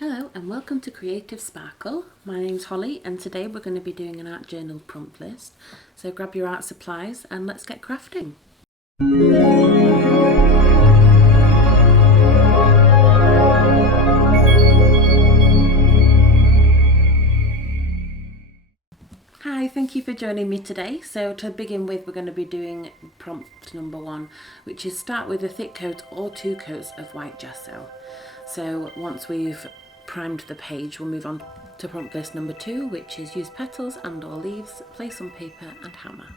Hello and welcome to Creative Sparkle. My name's Holly and today we're going to be doing an art journal prompt list. So grab your art supplies and let's get crafting. Hi, thank you for joining me today. So to begin with, we're going to be doing prompt number 1, which is start with a thick coat or 2 coats of white gesso. So once we've primed the page, we'll move on to prompt list number 2, which is use petals and or leaves, place on paper and hammer.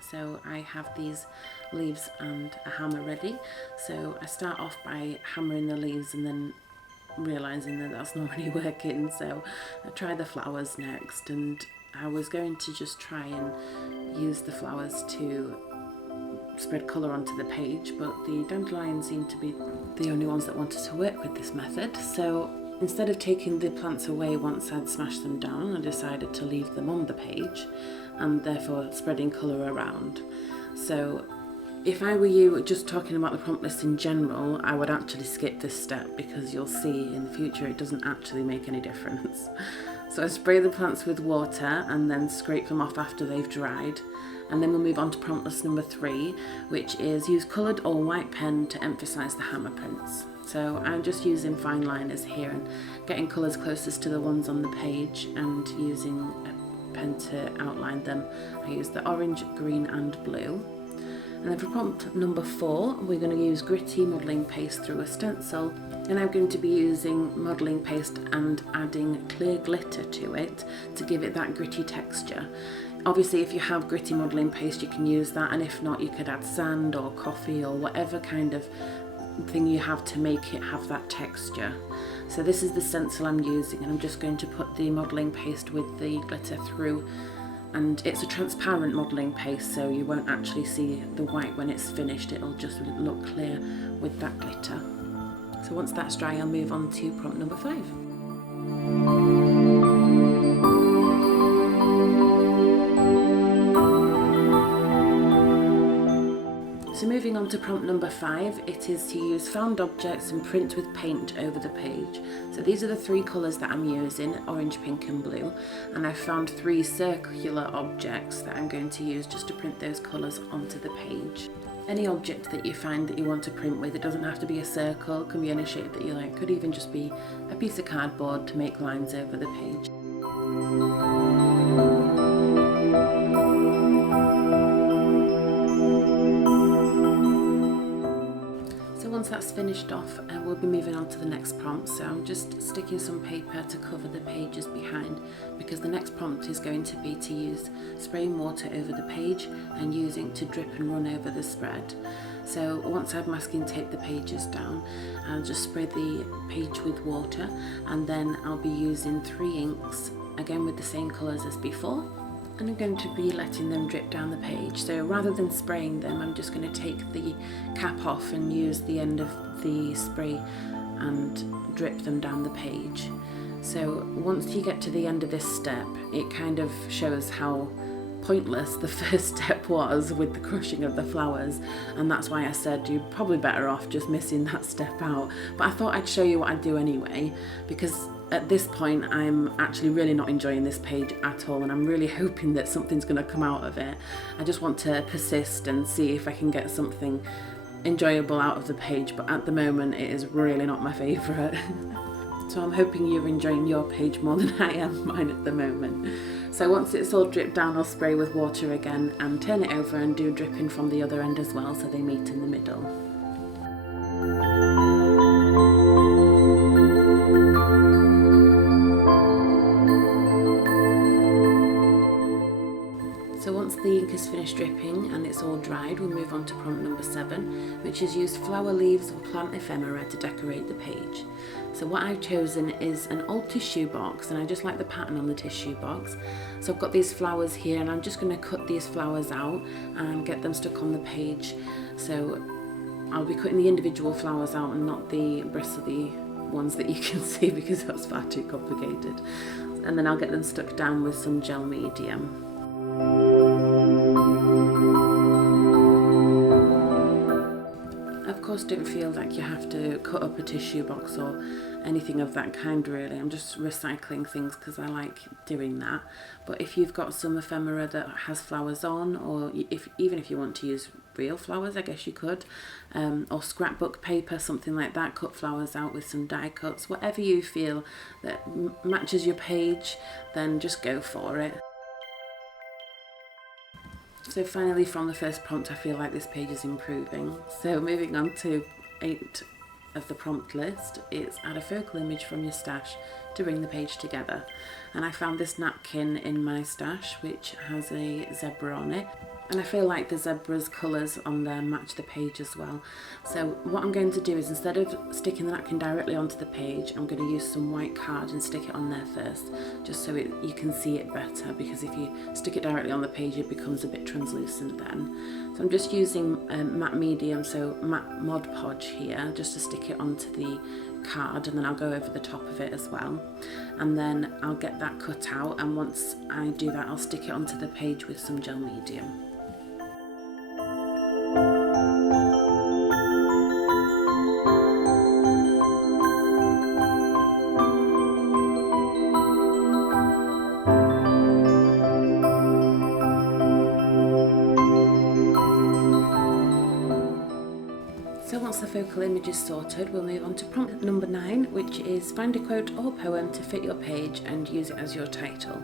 So I have these leaves and a hammer ready. So I start off by hammering the leaves and then realising that that's not really working, so I try the flowers next, and I was going to just try and use the flowers to spread colour onto the page, but the dandelions seemed to be the only ones that wanted to work with this method. So instead of taking the plants away once I'd smashed them down, I decided to leave them on the page and therefore spreading colour around. So if I were you just talking about the prompt list in general, I would actually skip this step because you'll see in the future it doesn't actually make any difference. So I spray the plants with water and then scrape them off after they've dried. And then we'll move on to prompt list number 3, which is use coloured or white pen to emphasise the hammer prints. So I'm just using fine liners here and getting colours closest to the ones on the page and using a pen to outline them. I use the orange, green and blue. And then for prompt number 4, we're going to use gritty modelling paste through a stencil, and I'm going to be using modelling paste and adding clear glitter to it to give it that gritty texture. Obviously if you have gritty modelling paste you can use that, and if not you could add sand or coffee or whatever kind of thing you have to make it have that texture. So this is the stencil I'm using, and I'm just going to put the modelling paste with the glitter through. And it's a transparent modelling paste, so you won't actually see the white when it's finished, it'll just look clear with that glitter. So once that's dry, I'll move on to prompt number 5. So moving on to prompt number 5, it is to use found objects and print with paint over the page. So these are the 3 colours that I'm using, orange, pink and blue, and I've found 3 circular objects that I'm going to use just to print those colours onto the page. Any object that you find that you want to print with, it doesn't have to be a circle, it can be any shape that you like, it could even just be a piece of cardboard to make lines over the page. Once that's finished off, we'll be moving on to the next prompt. So I'm just sticking some paper to cover the pages behind, because the next prompt is going to be to use spraying water over the page and using to drip and run over the spread. So once I've masking taped the pages down, I'll just spray the page with water, and then I'll be using 3 inks, again with the same colours as before. And I'm going to be letting them drip down the page. So rather than spraying them, I'm just going to take the cap off and use the end of the spray and drip them down the page. So once you get to the end of this step, it kind of shows how pointless the first step was with the crushing of the flowers, and that's why I said you're probably better off just missing that step out. But I thought I'd show you what I'd do anyway, because at this point I'm actually really not enjoying this page at all, and I'm really hoping that something's going to come out of it. I just want to persist and see if I can get something enjoyable out of the page, but at the moment it is really not my favourite. So I'm hoping you're enjoying your page more than I am mine at the moment. So once it's all dripped down, I'll spray with water again and turn it over and do dripping from the other end as well, so they meet in the middle. So once the ink is finished dripping and it's all dried, we'll move on to prompt number 7, which is use flower leaves or plant ephemera to decorate the page. So what I've chosen is an old tissue box, and I just like the pattern on the tissue box. So I've got these flowers here, and I'm just going to cut these flowers out and get them stuck on the page. So I'll be cutting the individual flowers out and not the bristly ones that you can see, because that's far too complicated. And then I'll get them stuck down with some gel medium. course don't feel like you have to cut up a tissue box or anything of that kind really. I'm just recycling things because I like doing that. But if you've got some ephemera that has flowers on, or even if you want to use real flowers, I guess you could, or scrapbook paper, something like that, cut flowers out with some die cuts, whatever you feel that matches your page, then just go for it. So finally, from the first prompt, I feel like this page is improving. So moving on to 8 of the prompt list, it's add a focal image from your stash to bring the page together. And I found this napkin in my stash which has a zebra on it, and I feel like the zebra's colours on there match the page as well. So what I'm going to do is, instead of sticking the napkin directly onto the page, I'm going to use some white card and stick it on there first, just so you can see it better, because if you stick it directly on the page it becomes a bit translucent then. So I'm just using matte medium, so matte Mod Podge here, just to stick it onto the card, and then I'll go over the top of it as well, and then I'll get that cut out, and once I do that I'll stick it onto the page with some gel medium. So once the focal image is sorted, we'll move on to prompt number 9, which is find a quote or poem to fit your page and use it as your title.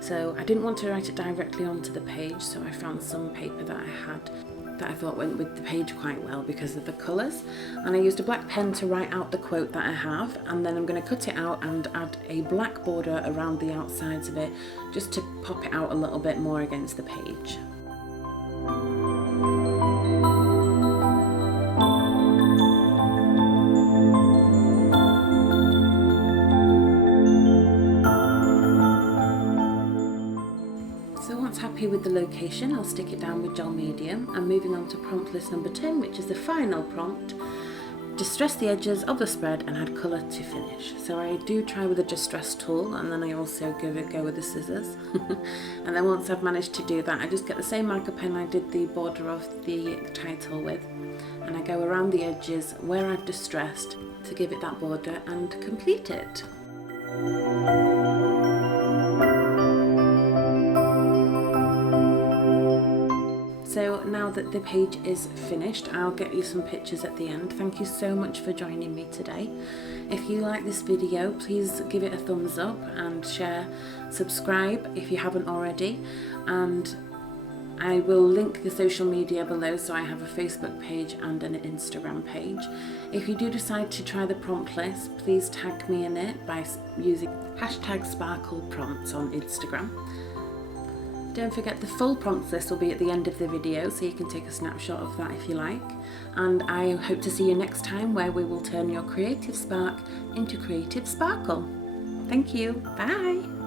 So I didn't want to write it directly onto the page, so I found some paper that I had that I thought went with the page quite well because of the colours, and I used a black pen to write out the quote that I have, and then I'm going to cut it out and add a black border around the outsides of it just to pop it out a little bit more against the page. Happy with the location, I'll stick it down with gel medium. I'm moving on to prompt list number 10, which is the final prompt. Distress the edges of the spread and add colour to finish. So I do try with a distress tool, and then I also give it a go with the scissors. And then once I've managed to do that, I just get the same marker pen I did the border of the title with, and I go around the edges where I've distressed to give it that border and complete it. So now that the page is finished, I'll get you some pictures at the end. Thank you so much for joining me today. If you like this video, please give it a thumbs up and share, subscribe if you haven't already, and I will link the social media below, so I have a Facebook page and an Instagram page. If you do decide to try the prompt list, please tag me in it by using #sparkleprompts on Instagram. Don't forget the full prompts list will be at the end of the video, so you can take a snapshot of that if you like. And I hope to see you next time, where we will turn your creative spark into creative sparkle. Thank you. Bye.